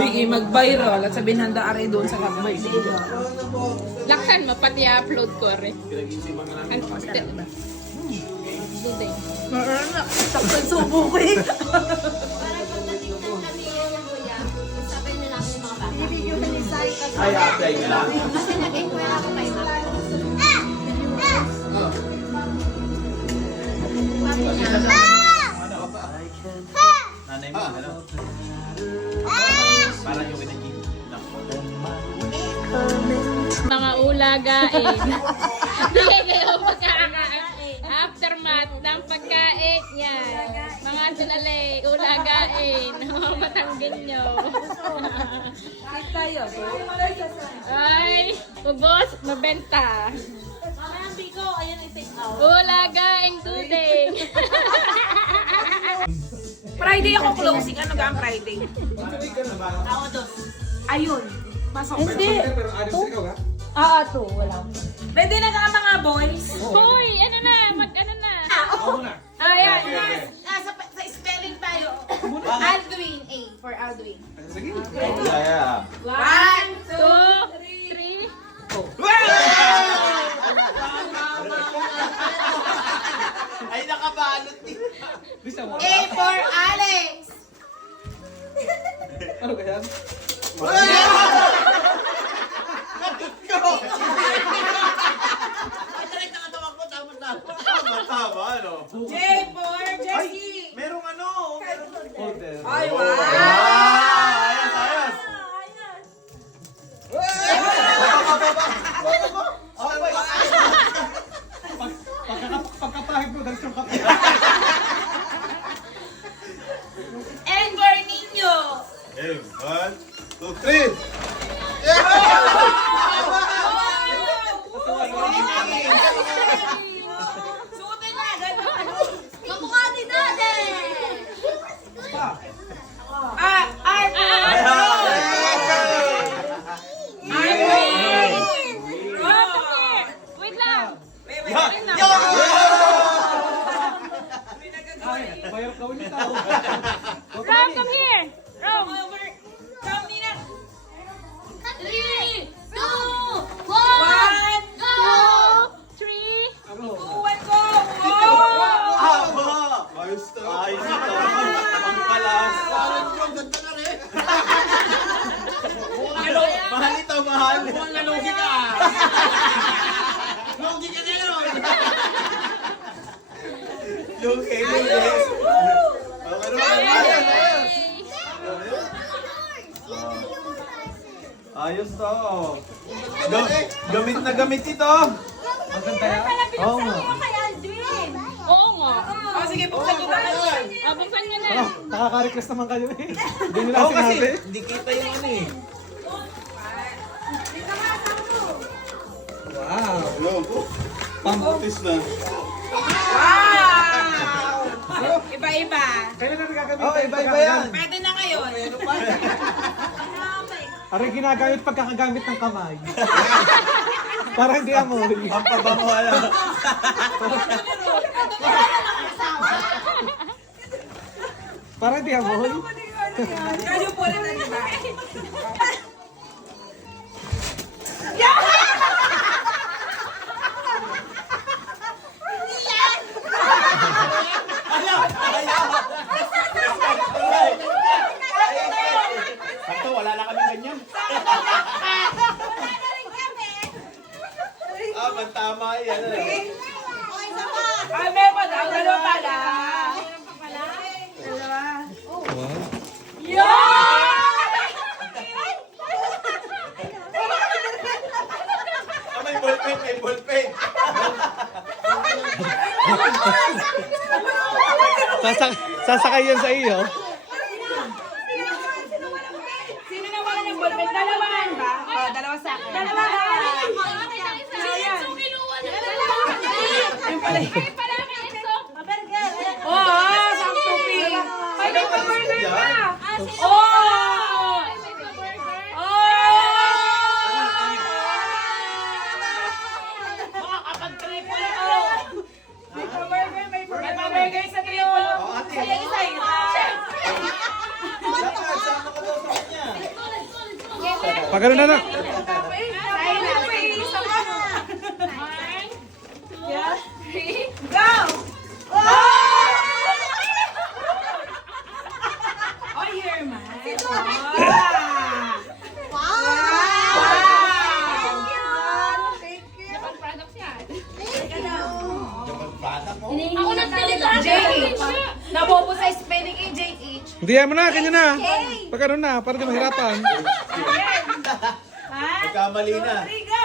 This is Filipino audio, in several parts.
Bigay mag-viral at sabihin handa aray doon sa kapmay. Laksan mo, pati upload ko rin. Duday. Saktan subo ko eh. Ay, apply ka lang. Kasi nag-inquire ako kay Ma'am. Nanay mo, ano? Parang yung pinaging. Mga ulagain. Hindi kayo magkakain. Aftermath ng pagkain yan. Mga sinali, ulagain. Mga matanggin nyo. Ay, ubos, mabenta. Mamaya Biko, ayan i-take out. Ulagaing duding. Friday ako closing. Ano ga ang Friday? Ako dos. Ayun. Pasok. Hindi. Two. Wala. Ready na ka mga boys? Hoy, ano na, mag-ano na. Ayan. Sa spelling tayo. Aldwin. A for Aldwin. Yeah. 1, 2, 3. Ay, nakabalot din. A for Alex. Ano kaya? Tama, ano? J for Jessie. Merong ano? Order. Ay, wow. Ayos, ayos. Pagkapahid mo, dalis yung kape. And for Nino. Okay, 1, 2, 3. Suotin na. Ganun. Kamukha din natin. Wait lang. Bayar ka ulit ako. Rom, come here. Rom. Come, Nina. 3, 2, 1, One, go! 3. Tuwan ko. Ayos to. Ayos ito. Ang kalas. Mahal ito, mahal. Nalugi ka. Lugi ka ngayon. Lugi, lugi. Okay naman. Ayos to. Gamit na gamit ito. Maganda yan? Oo nga. Kay Aldwin. Oo nga. Oh, sige, buksan nyo na. Buksan nyo na. Nakaka-request naman kayo eh. Hindi nila Oo kasi, sinabi. hindi kita yung ano eh. Wow. Pambutis na. Wow! Iba-iba. Kailan na nagagamit? Oh, iba-iba yan. Pwede na ngayon. Aray ginagamit pagkakagamit ng kamay. Para hindi amoy. Ang pabango alam. Para hindi amoy. Kayo po na iba. Sakto, wala na kami ganyan. Tama yan. Meron pa daw. Dalawa pala. Dalawa. May ballpen, may ballpen. Sasakay yan sa iyo. Sino na wala ng ballpen? Dalawahan ba? Oh, dalawa sa akin. Dalawahan. Yung pala. Oo, sakto pin. Ay, may pa-burger pa. Oh! May pa-burger sa triple. Ate. Isa. Dapat, sama ka daw sa kanya. Pag ano na na. Go! Oh, here, man. Japan products yan. Ako nagpilitan. JH. Nabobo sa spelling A, JH. Hindi mo na, kanya na. Pag ano na, para di mahirapan. Nagkamali na. Three, go!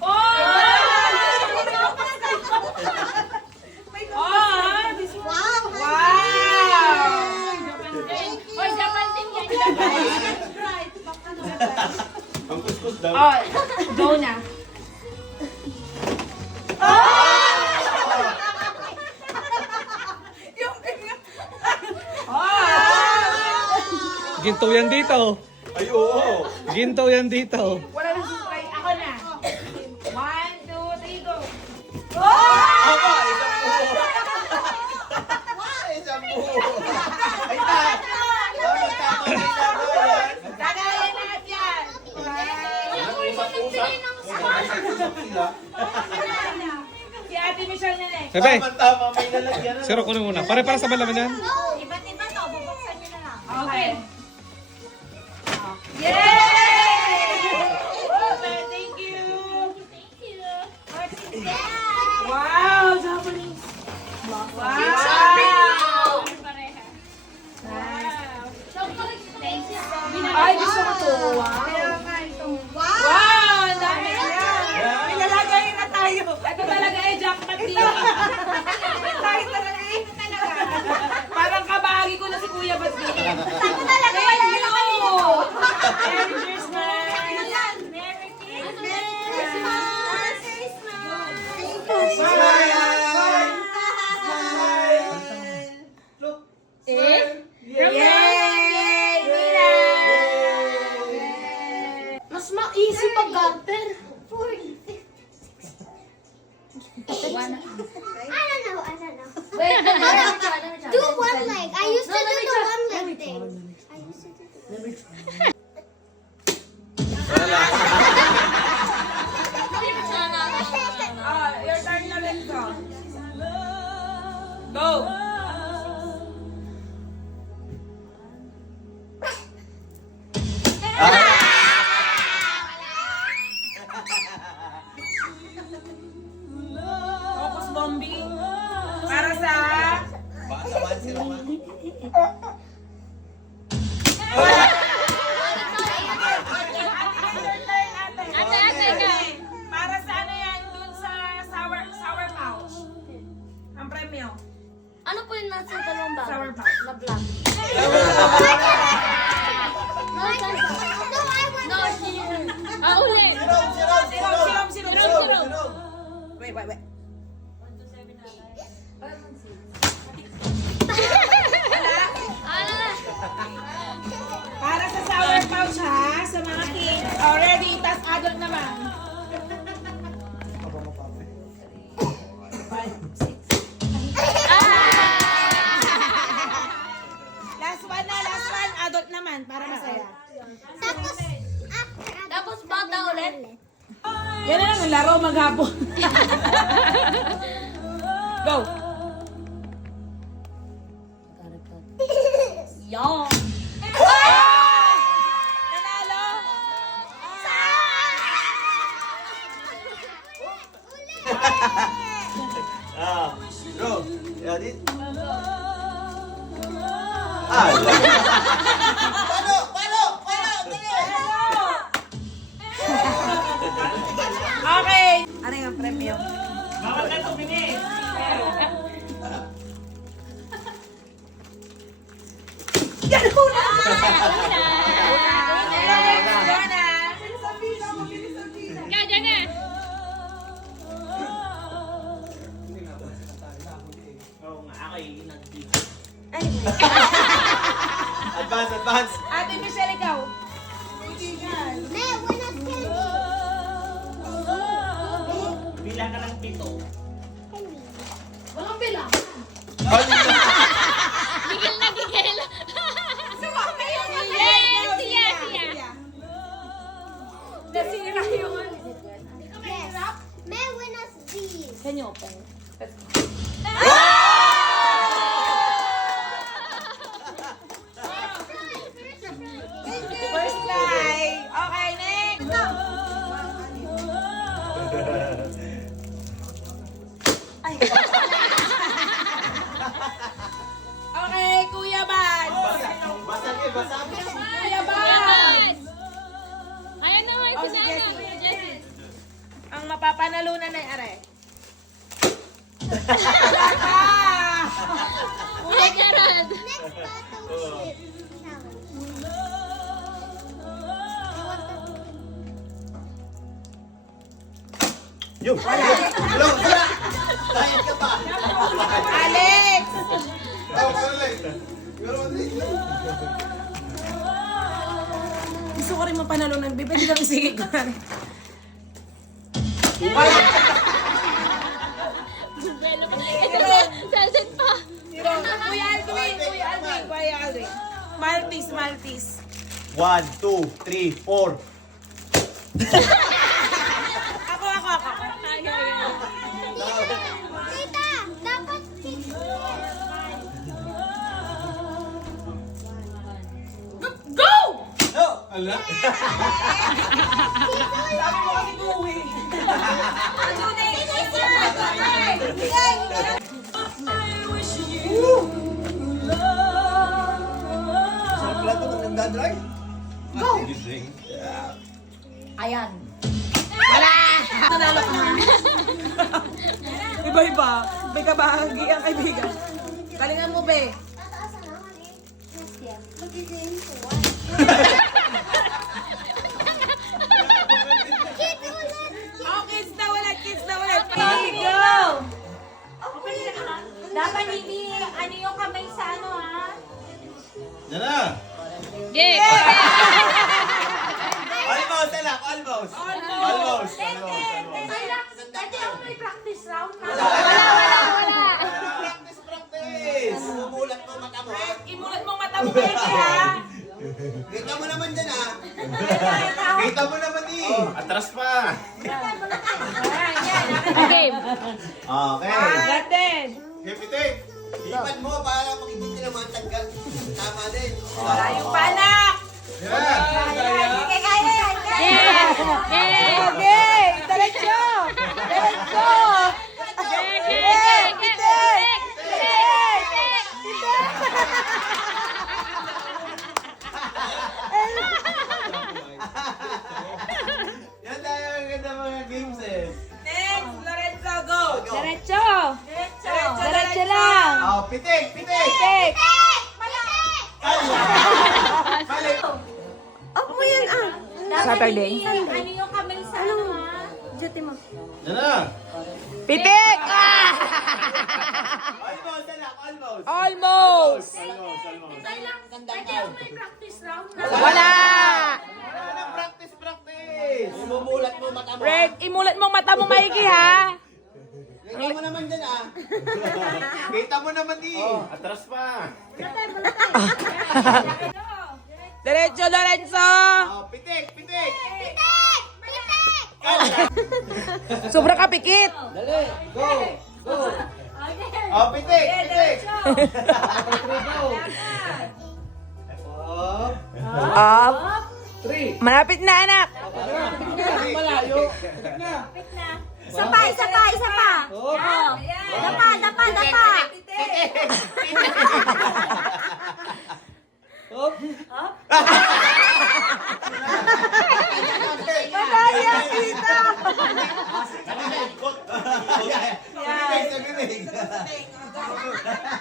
Oh! Oh, this one. Wow! Oy, Japan din yan. Ang kuskus daw. Oh, go na. Ginto yan dito. Ay, oo. Ginto yan dito. Wala na susukay. Ako na. 1, 2, 3, go. Aba, isang buo. Isang buo. Ay, ta. Tapos tama na yan. Tagayan lahat yan. Usap sila. Si Ate Michelle na eh. Bebe, Tama, may lalagyan na. siro ko na muna. Pare-para sa balaman yan. Iba't iba to, bubuksan nyo na lang. Okay. Yay! Thank you. Wow, Japanese. Wow. Ay, gusto ko to. Wow. Wow, ang dami yan. May lalagay na tayo. Ito talaga eh, jackpot dito. Tayo talaga eh. Parang kabahagi ko na si Kuya Bas dito. Ako talaga, wala na kayo. Merry Christmas. Merry Christmas. Yay! Mas ma-easy pag gutter. I don't know. Wait, do one leg. I used to do the one leg thing. I used to do the Your turn na rin ko. Go! Focus bombing. Para sa... Baka naman sila man. Ate, ka. Para sa ano yan, dun sa sour pouch. Ang premyo. Ano po yung nasa dalawang bag? Sour pouch. Na black. No, I want no, Ah, uli. Sirom. Wait. Para sa sour pouch ha, sa mga kids. Already, tas adult naman. Last one, adult naman, para masaya. Tapos bata ulit. Yan na lang ang laro maghapon. Go! Yung. Nanalo! Bro, yeah, this. Ah, Okay! Ano yung premyo? Bawal na tumingin! Kaya na. Advance. Ate Michelle, ikaw. Ne, we're not kidding. Bilang ka ng 7. Walang bilang. Gigil na gigil. Yes, siya. Yung. Hello, wala. Diet ka pa. Alex! Oh, Alex. Pero Alex. Gusto ko rin mapanalo ng bibig. Hindi lang isigit ko na. Sunset pa. Kuya Alvin. Maltese. 1, 2, 3, 4. Ako. Tita, dapat Go! No! Ala? Sabi mo kasi buwi. Sarap pala ito kung nagdadrive. Go! Gising. Ayan. Nanalo ka. Iba-iba. May kabahagi ang kaibigan. Galingan mo, be. tataasan naman eh. Next year. Magiging kuwan. Kid ulit! Oh, kids na ulit. Go! Dapat hindi, ano yung kamay sa ano ha? Yan na. Yay! Almost, anak. Almost. Dati ako may practice round na. Wala. Practice. Bumulat mo mata mo. Imulat mong mata mo kayo, ha? Kita mo naman dyan, ha? Kita mo naman, eh. Atras pa. Okay. Okay. Gaten. Hepitek. Ipan mo para makikita ng mga tanggal. Tama din. Malayo pa, anak. Yeah. Yay! Yay! Okay, diretso. Yan tayo ang ganda mga games, eh. Next, Lorenzo, go. Diretso. Diretso lang. Oh, pitik. Take. Mali. Ako mo yan, ah. Saturday. Ano yung kamay sa ano ha? Duty mo. Yan na. Pitik! Almost, anak. Almost. Almost. Dati ako may practice round na. Wala. Wala na, practice. Bumulat mo mata mo. Red, imulat mong mata mo maigi, ha? Kita mo naman dyan, ah. Kita mo naman, eh. Atras pa. Diretso, Lorenzo. Oh, pitik. Sobra ka pikit. Dali. Go. Oh, pitik. Up. Malapit na, anak. Malayo. Isa pa. Dapa. Madaya, kita.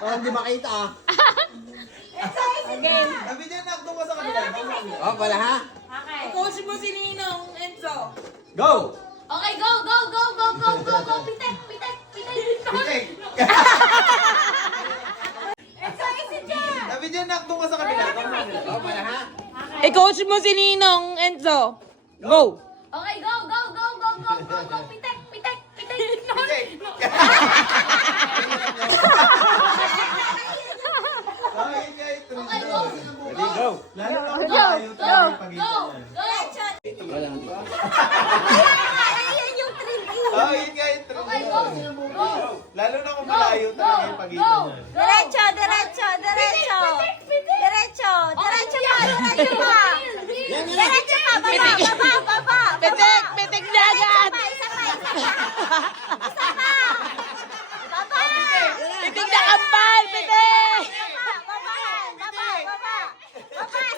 Oh, hindi makita, ah. Again. Sabi niya, nakdo ka sa kanila. Oh, wala ha? Coach mo si Ninong, Enzo. Go! Okay, go. Pitek. Pitik. Sabi niya, nakdo ka sa kanila. Oh, wala ha? I-coach mo si Ninong, Enzo. Go. Okay, go. Pitek. Pitik. Okay, go. Lalo na kung malayo tayo yung pagitan Go. niya. Ayan yung 3D. Oh, yun nga yung true. Okay, go. Lalo na kung malayo talaga yung pagitan niya. Diretso pa. Baba. Pitik na agad. Isa pa. Baba. Pitik na kambal, pitik. Baba.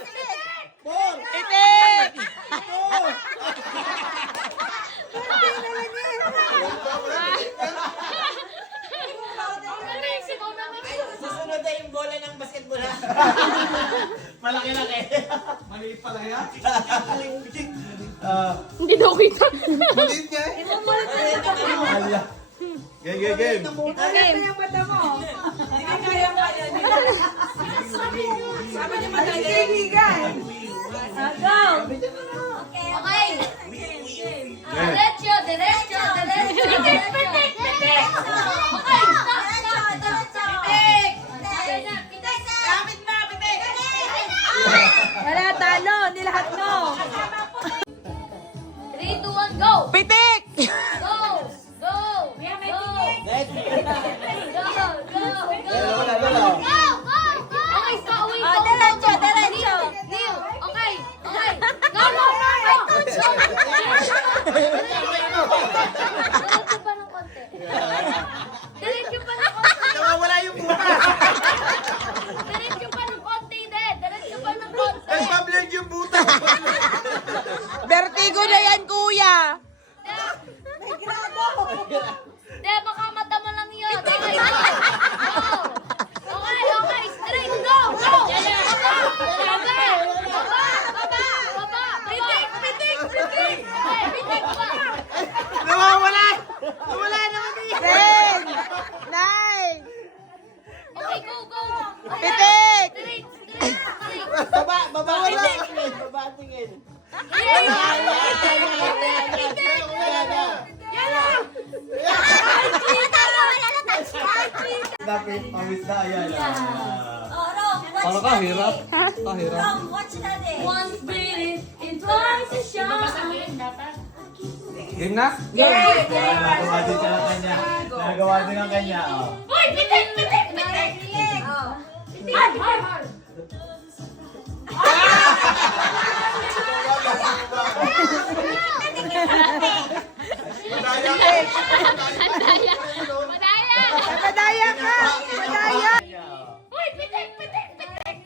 Sige. Pitik. Susunod na yung bola ng basketball, ha? Malaki-laki. Maliit pala yan. Hindi daw kita. Maliit nga eh. Ala. Game, game, game. Kaya yung mata mo. Hindi kaya nila. Sabi niya mataligan. Go! Okay. Derecho, derecho, derecho. Pitik, pitik, pitik. Okay, stop, stop, stop, stop. Pitik. Pitik. Kapit na, pitik! Wala, talo. Hindi lahat mo. 3, 2, 1, go. Pitik! Go. Go. Go. Go. Wala, wala. Go, go, go. Okay, stop. Wait, Ah, go, go, diretso, go. diretso. Neil, okay, okay. Go, go, go. Diretso pa ng konti. Diretso pa ng konti. Nawawala yung butas. Diretso pa ng konti, din. Diretso pa ng konti. Nagpa-blend yung butas. Vertigo na yan, kuya. Hindi, baka mata mo lang yun. Okay, go. Go. Okay, okay. Straight, go, go. Baba, baba, baba, baba. Pitik, pitik, pitik. Okay, pitik pa. Nawawala. Nawala naman eh. 10, 9, Okay, go, go. Okay. Pitik! Straight, straight, straight. Baba, baba. Wala. Baba tingin. Dapat pawis na yan. Parang kahirap. Kahirap. Once breathe, in twice a shot. Game na? Nagawa din siya ng kanya. Nagawa din ang kanya. Oh. Uy, pitik, pitik, pitik. Hard, hard, hard. Madaya. Madaya. Madaya ka. Madaya. Uy, pitik, pitik, pitik.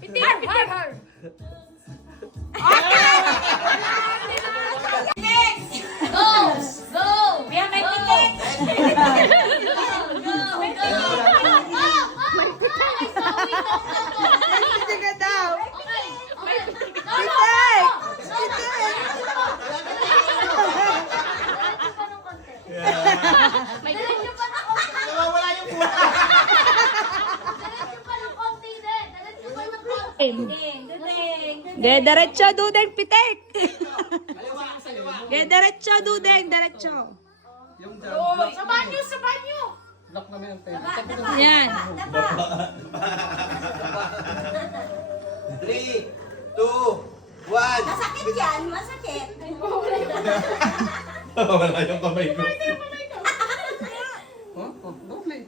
Pitik, hard, hard. Go! Go! Kuya, may pitik! Sige daw. Nawawala yung butas. Ge, diretso, dudeng, pitik. Ge, diretso, dudeng, diretso. Sa banyo, sa banyo! Lock namin ang tayo. Yan. 3, 2, 1. Masakit yan, masakit. Wala yung kamay ko. Doble.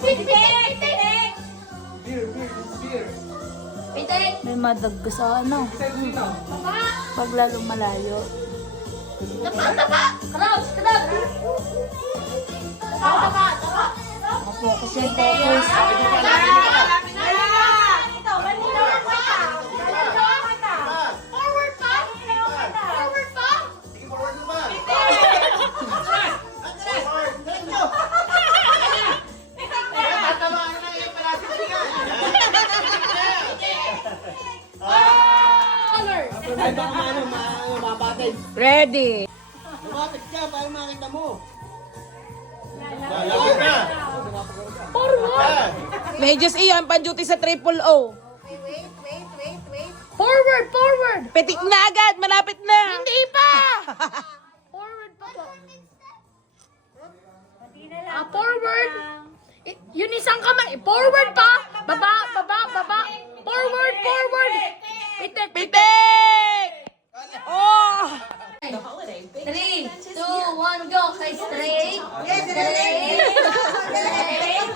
Pitik, pitik, pitik. Beer, beer, beer. Pitik. May madag ka sa ano. Pag lalong malayo. Tapa, tapa. Crouch, crouch. Tapa, tapa, tapa. Focus yan, focus. Forward pa. Forward pa. Sige, forward mo ba? Tatamaan na yung palapit siya. Color. Ay, baka mapatay. Ready. Lumapit ka, para makita mo. Lapit na. Forward. Medyas iyan, pan-duty sa triple O. Forward, forward. Pitik na agad, malapit na. Hindi pa. Forward pa po. Forward. Yun isang kamay. Forward pa. Baba, baba, baba. Forward, forward. Pitik, Pitik! Oh! 3, 2, 1, go. Say straight. Straight. Straight. Straight.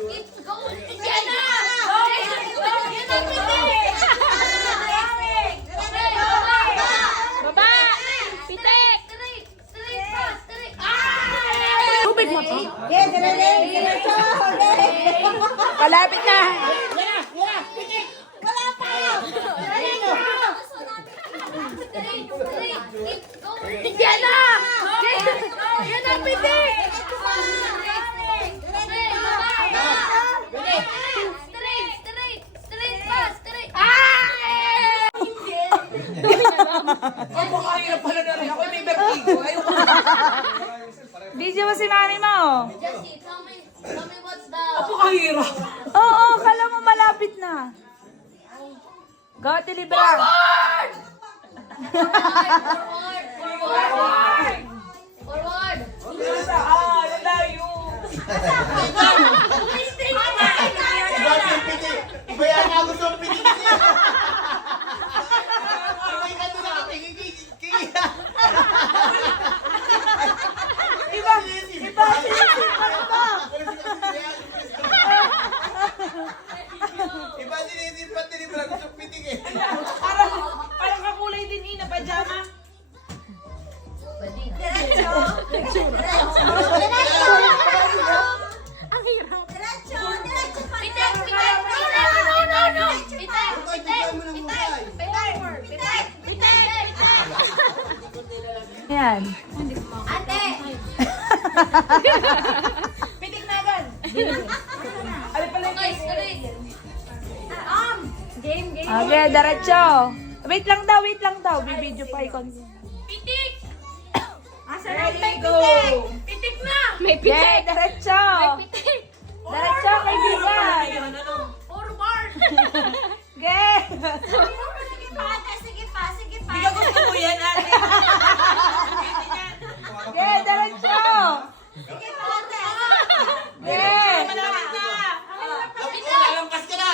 Keep going. Yan na. Yan na, pitik. Baba. Pitik. Straight. Straight pa. Straight. Ah! Tubig mo to. Malapit na. Straight. Straight. Keep going. Yan na. Yan ang pitik! Okay, baba! Straight pa! Straight! Ang mukha hirap pala na rin ako. May vertigo. Ayoko. Video mo si mami mo. Jessie, tell me what's the... Napakahirap. Oo, kala mo malapit na. Go, Ate Libra. Forward! Ang layo. Iba yung piti. Iba yan ang gusto ng piti niya. Iba ka doon na kikikikikik. Iba sinisipat din yung gusto ng piti eh. Parang kakulay din ina, pajama. Yan. Ate! Pitik na agad. Ano pala yung Okay, straight. Game. Okay, diretso. Wait lang daw. Bibidyo pa ikon. Pitik! ready, go. Pitik na! May Okay, pitik. diretso. Pitik! Diretso, kaibigan. Forward! Okay. Sige pa. Hindi ka gusto mo yan, ate. Okay, diretso. Okay. Malapit na. Lampas ka na.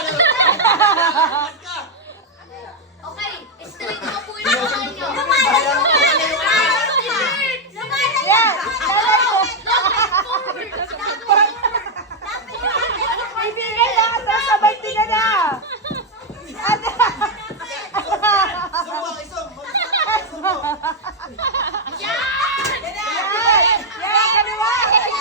Okay, straight mo po yung kamay nyo. Yan. Ibigay lang at sabay tiga na. Yan, kaliwa. Kanan.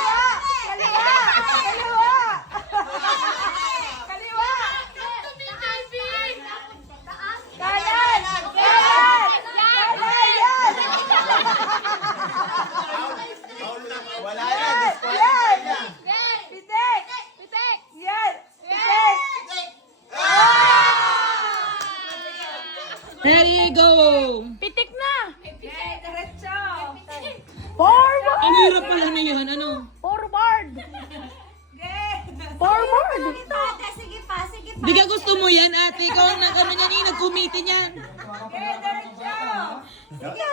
Wala yan. Yan. Pitik. Yan. Pitik. Ready, go! Pitik na! Okay, diretso. Forward! Ang hirap pala na yun, ano? Forward! Okay. Forward! Di ka gusto mo yan, ate. Ikaw ang nag-ano niyan, nag-kumiti niyan. Okay, diretso.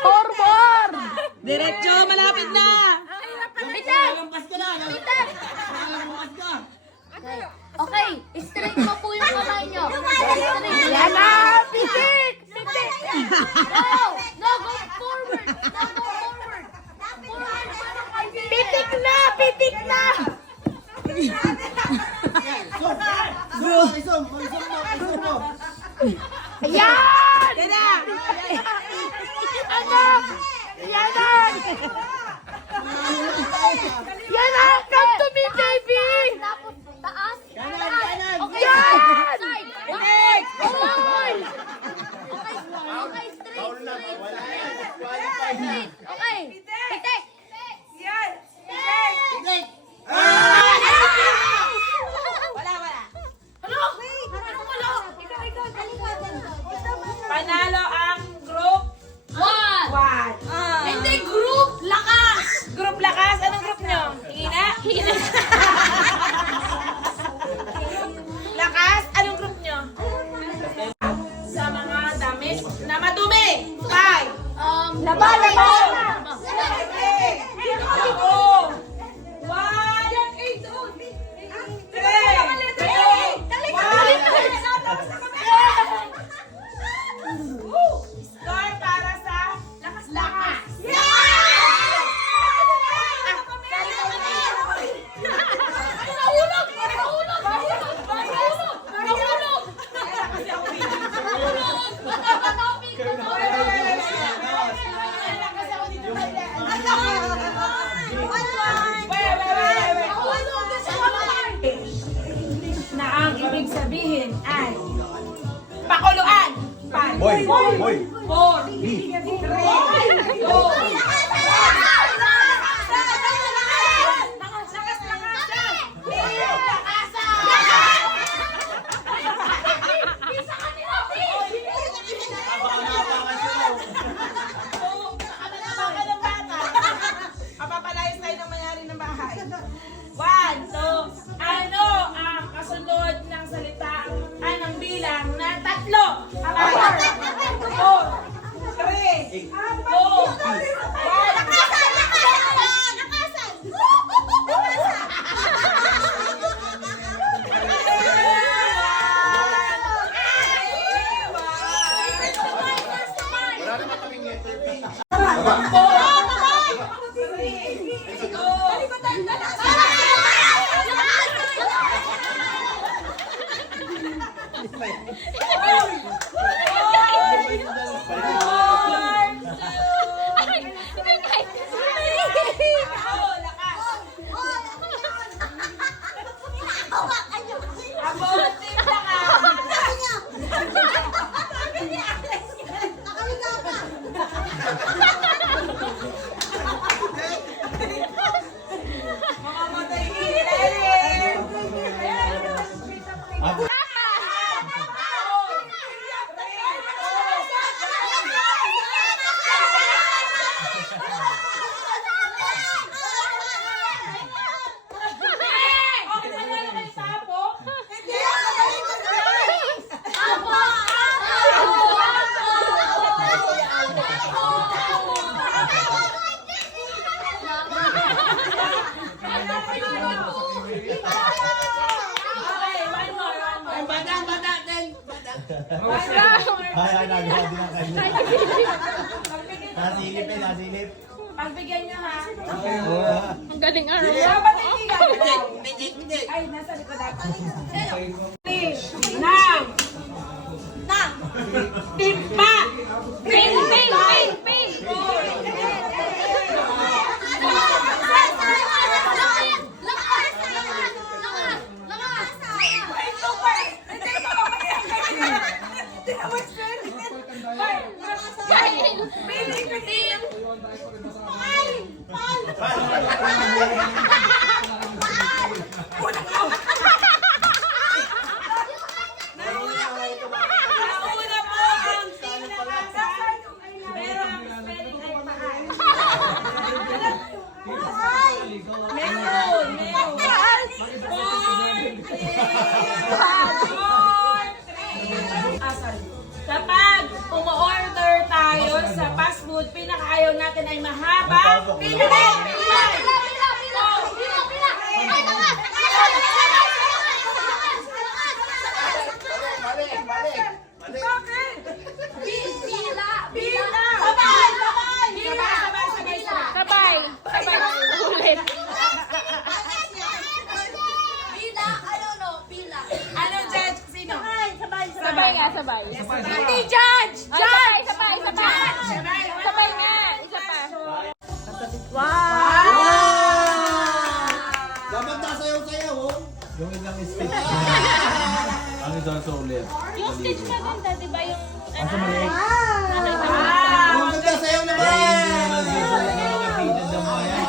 Forward! Diretso, malapit na. Pitik! Lampas ka na. Pitik! Lampas ka. Okay, straight mo po yung kamay nyo. Yan na! Pitik! Pitik! No, go forward! No, go forward! Forward! Pitik na! Pitik na! Isum mo. Yan! Yan na! Ano? Yan na! Yan na! Come to me, baby! Tapos, taas! Taas! Okay! Yan! Pitik! Okay! Okay, straight! Wala yan. Qualified na. Okay! Pitik! Yan. Pitik. Panalo ang group One! 1. Hindi, group! Lakas! Group lakas. Anong group nyo? Hina? Lakas? Anong group nyo? Sa mga damit na madumi. 5. Laba. Go! 1. 3. Score para sa lakas. Nahulog! Nahulog! Nahulog! Na ang ibig sabihin ay pakuluan. 5. Boy. 4. 3. 2. Tatlo. 4, 3, 2, 1. Wala naman kaming letter P. Ay, nagawa din ang kanya. Nasilip eh, nasilip. Pagbigyan niyo ha. Ang galing araw. Dapat hindi ka. Ay, nasa likod ako. Nang. Timpa. Pin, pin, pin, pin. Nauna po ang team na kasa. Pero ang spelling ay paan. Meron. 4, 3, 2, 1. Kapag umu-order tayo sa fast food, pinakaayaw natin ay mahaba. Pila! Sabay. Sabay. Ulit. Ano, Judge? Sino? Sabay nga, sabay. Hindi, judge! Judge! Sabay, sabay. Sabay nga. Isa pa. Dapat nasayaw-sayaw, oh. Yung ilang speech. Ano daw sa ulit? Yung stage maganda, di ba? Yung Asa maliit? Ang maganda sayaw naman! Ay, hindi naman dito yung mga kapitid na mga yan.